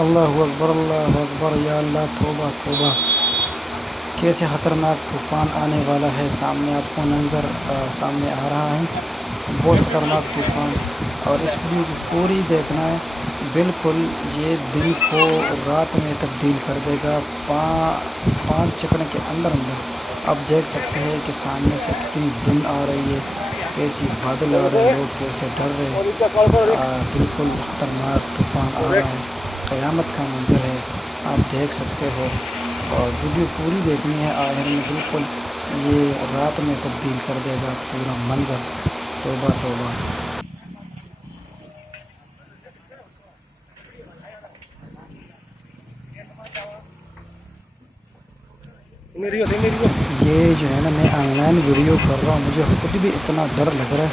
अल्लाहु अकबर, या अल्लाह, तौबा तौबा। कैसे ख़तरनाक तूफ़ान आने वाला है, सामने आपको नज़र सामने आ रहा है। बहुत ख़तरनाक तूफ़ान। और इस वीडियो को पूरी देखना है। बिल्कुल ये दिन को रात में तब्दील कर देगा। 5 सेकंड के अंदर अंदर आप देख सकते हैं कि सामने से कितनी धुंध आ रही है, कैसी बादल आ रहे हैं, लोग कैसे डर रहे हैं। बिल्कुल ख़तरनाक तूफ़ान आ रहा है, क़यामत का मंज़र है, आप देख सकते हो। और वीडियो पूरी देखनी है, आखिर में बिल्कुल ये रात में तब्दील कर देगा पूरा मंज़र। तौबा तौबा। ये जो है ना, मैं ऑनलाइन वीडियो कर रहा हूँ, मुझे खुद भी इतना डर लग रहा है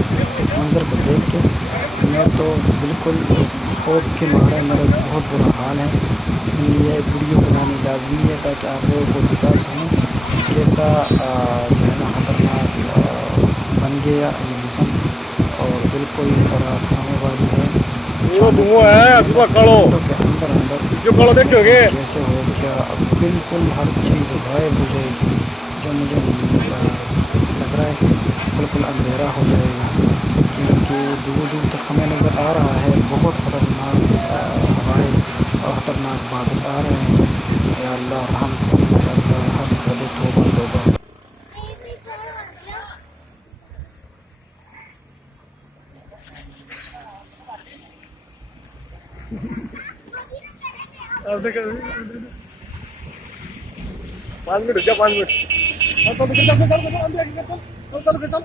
इस मंज़र को देख के। मैं तो बिल्कुल खौफ के मारे, मेरा बहुत बुरा हाल है। लेकिन ये वीडियो बनानी लाजमी है ताकि आप लोगों को दिखा सकूँ कैसा जो है ना ख़तरनाक बन गया ये मौसम। और बिल्कुल रात होने वाली है। के अंदर अंदर कैसे हो गया, अब बिल्कुल हर चीज़ गायब हो जाएगी। जो मुझे लग रहा है बिल्कुल अंधेरा हो जाएगा, क्योंकि दूर दूर तक हमें नज़र आ रहा है बहुत ख़तरनाक हवाएं और ख़तरनाक बादल आ रहे हैं। या अल्लाह रहम कर दे, या अल्लाह रहम कर दे। तौबा तौबा। अब देख 5 मिनट हो गया, 5 मिनट। चल चल चल चल चल चल चल चल चल चल चल